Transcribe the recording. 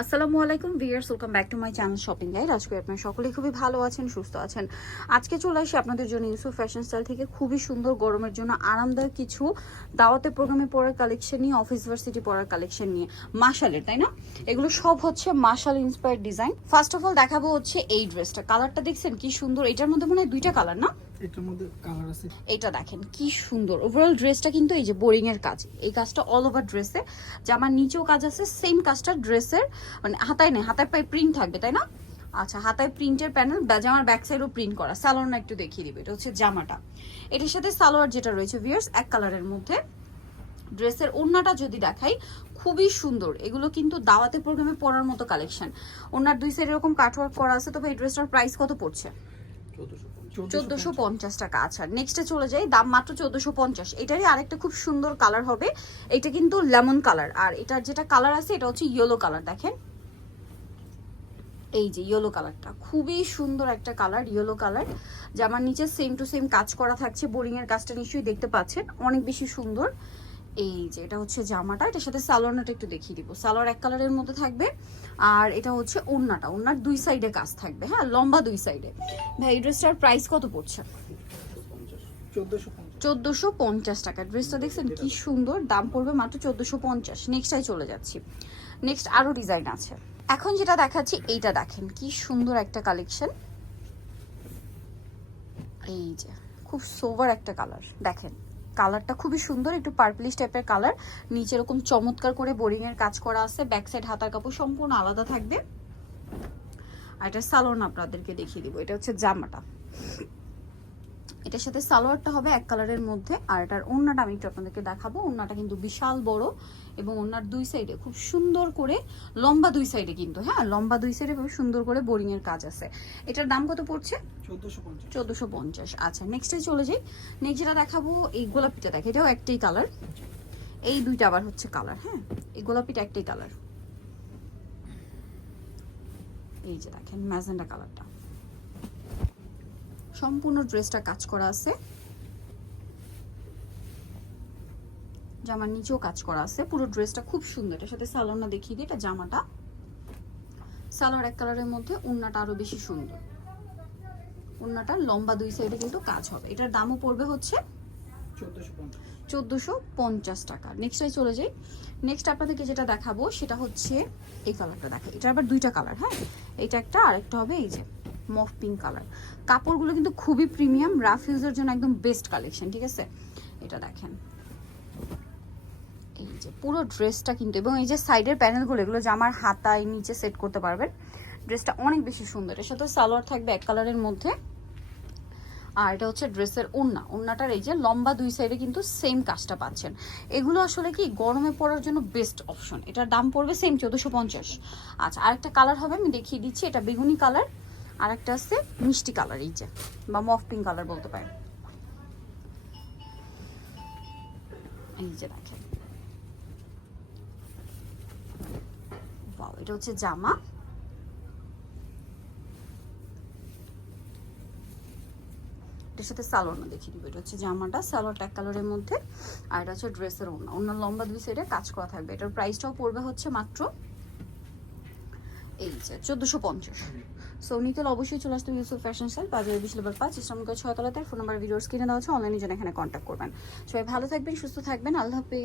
আসসালামু আলাইকুম viewers welcome back to my channel shopping guide. আজকে আপনারা সকলেই খুবই ভালো আছেন সুস্থ আছেন। আজকে চলে আসি আপনাদের জন্য ইউসুফ ফ্যাশন স্টাইল থেকে খুবই সুন্দর গরমের জন্য আরামদায়ক কিছু দাওয়াতে প্রোগ্রামে পড়ার কালেকশন নিয়ে অফিস ভার্সিটি পড়ার কালেকশন নিয়ে। মাশালের তাই না? এগুলো সব হচ্ছে মাশাল inspired design first of all দেখাবো হচ্ছে এই ড্রেসটা। কালারটা দেখছেন কি সুন্দর? এটার মধ্যে মনে হয় দুইটা কালার না? এটার মধ্যে কালার আছে। এটা দেখেন কি সুন্দর। ওভারঅল ড্রেসটা কিন্তু এই যে বোরিং এর কাজ। এই কাজটা অল ওভার ড্রেসে জামার নিচেও কাজ আছে সেম কাজটা ড্রেসের মানে হাতায় নেই, হাতায় পায়ে প্রিন্ট থাকবে, তাই না? আচ্ছা হাতায় প্রিন্টের প্যানেল জামার ব্যাক সাইডও প্রিন্ট করা। সালোয়ার না একটু দেখিয়ে দিবে, এটা হচ্ছে জামাটা। এটার সাথে সালোয়ার যেটা রয়েছে ভিয়ার্স এক কালারের মধ্যে। ড্রেসের ওড়নাটা যদি দেখাই, খুবই সুন্দর। এগুলো কিন্তু দাওয়াতে প্রোগ্রামে পরার মতো কালেকশন ওনার দুই সাইড এরকম কাটওয়ার্ক করা আছে তবে এই ড্রেসটার প্রাইস কত পড়ছে? চোদ্দশো পঞ্চাশ টাকা। আচ্ছা নেক্সটে চলে যাই, দাম মাত্র চোদ্দশো পঞ্চাশ। এটারই আরেকটা খুব সুন্দর কালার হবে। এটা কিন্তু লেমন কালার আর এটার যেটা কালার আছে, এটা হচ্ছে ইয়েলো কালার দেখেন। এই যে ইয়েলো কালারটা খুবই সুন্দর একটা কালার ইয়েলো কালার জামার নিচে সেম টু সেম কাজ করা থাকছে, বোরিং এর কাজটা নিশ্চয়ই দেখতে পাচ্ছেন, অনেক বেশি সুন্দর। এই যে, এটা হচ্ছে জামাটা, এটার সাথে সালোয়ারটা একটু দেখিয়ে দিব। সালোয়ার এক কালারের মধ্যে থাকবে, আর এটা হচ্ছে ওড়নাটা। ওড়নার দুই সাইডে কাজ থাকবে হ্যাঁ? লম্বা দুই সাইডে ভাই, এই ড্রেসটার প্রাইস কত পড়ছে? চোদ্দশো পঞ্চাশ টাকা। ড্রেসটা দেখছেন কি সুন্দর, দাম পড়বে মাত্র চোদ্দোশো পঞ্চাশ। নেক্সটাই চলে যাচ্ছি। নেক্সট আরও ডিজাইন আছে। এখন যেটা দেখাচ্ছি, এইটা দেখেন কি সুন্দর একটা কালেকশন এই যে, খুব সোভার একটা কালার দেখেন। কালারটা খুবই সুন্দর, একটু পার্পলিশ টাইপের কালার নিচে এরকম চমৎকার করে বোরিং এর কাজ করা আছে। ব্যাক সাইড হাতার কাপড় সম্পূর্ণ আলাদা থাকবে। আর এটা সালোন আপনাদেরকে দেখিয়ে দিব। এটা হচ্ছে জামাটা। এটার সাথে সালোয়ারটা হবে এক কালারের মধ্যে আর এটার ওড়নাটা আমি একটু আপনাদেরকে দেখাবো। ওড়নাটা কিন্তু বিশাল বড় এবং ওড়নার দুই সাইডে খুব সুন্দর করে লম্বা দুই সাইডে কিন্তু হ্যাঁ লম্বা দুই সাইডে খুব সুন্দর করে বোরিং এর কাজ আছে। এটার দাম কত পড়ছে? চোদ্দশো পঞ্চাশ। চোদ্দোশো পঞ্চাশ। আচ্ছা নেক্সটে চলে যাই। নেক্সট যেটা দেখাবো এই গোলাপিটা দেখ এটাও একটাই কালার। এই দুইটা আবার হচ্ছে কালার হ্যাঁ এই গোলাপিটা একটাই কালার। এই যে দেখেন ম্যাজেন্ডা কালারটা। সম্পূর্ণ ড্রেসটা কাজ করা আছে। জামার নিচেও কাজ করা আছে। পুরো ড্রেসটা খুব সুন্দর। এটার সাথে সালোয়ারটা দেখিয়ে দিই। এটা জামাটা। সালোয়ার এক কালারের মধ্যে উন্নাটা আরও বেশি সুন্দর। উন্নাটা লম্বা দুই সাইডে কিন্তু কাজ হবে। এটার দামও পড়বে হচ্ছে চোদ্দশো পঞ্চাশ টাকা। নেক্সটে চলে যাই। নেক্সট আপনাদেরকে যেটা দেখাবো, সেটা হচ্ছে এই কালারটা দেখা এটা আবার দুইটা কালার হ্যাঁ? এটা একটা আর একটা হবে এই যে। মফ পিঙ্ক কালার কাপড়গুলো কিন্তু খুবই প্রিমিয়াম রাফ ইউজের জন্য একদম বেস্ট কালেকশন ঠিক আছে? এটা দেখেন। এই যে পুরো ড্রেসটা কিন্তু, এবং এই যে সাইডের প্যানেলগুলো এগুলো জামার হাতায় নিচে সেট করতে পারবেন ড্রেসটা অনেক বেশি সুন্দর। এর সাথে সালোয়ার থাকবে এক কালারের মধ্যে। আর এটা হচ্ছে ড্রেসের ওড়না। ওড়নাটার এই যে লম্বা দুই সাইডে কিন্তু সেম কাজটা পাচ্ছেন। এগুলো আসলে কি, গরমে পরার জন্য বেস্ট অপশন এটার দাম পড়বে সেম চোদ্দোশো পঞ্চাশ। আচ্ছা আরেকটা কালার হবে, আমি দেখিয়ে দিচ্ছি। এটা বেগুনি কালার আর একটা আছে মিষ্টি কালার, এই যে, বা মফ পিঙ্ক কালার বলতে পারেন। এই যে দেখেন। এটা হচ্ছে জামা। এটার সাথে সালোয়ারটা দেখিয়ে দিব। এটা হচ্ছে জামাটা সালোয়ারটা এক কালারের মধ্যে। আর এটা হচ্ছে ড্রেসের ওড়না। ওড়নার লম্বা দুই সাইডে কাজ করা থাকবে। এটার প্রাইসটাও পড়বে হচ্ছে মাত্র এই যে, চোদ্দোশো পঞ্চাশ। সো নিতে অবশ্যই চলে আসতে ইউসুফ ফ্যাশন স্টাইল বাজারে বিশ নম্বর পাঁচ, ইসলামগঞ্জ ছয়তলাতে। ফোন নাম্বার ভিডিওস কিনে দেওয়া হচ্ছে অনলাইনে জন্য এখানে কন্ট্যাক্ট করবেন। সবাই ভালো থাকবেন, সুস্থ থাকবেন, আল্লাহ হাফেজ।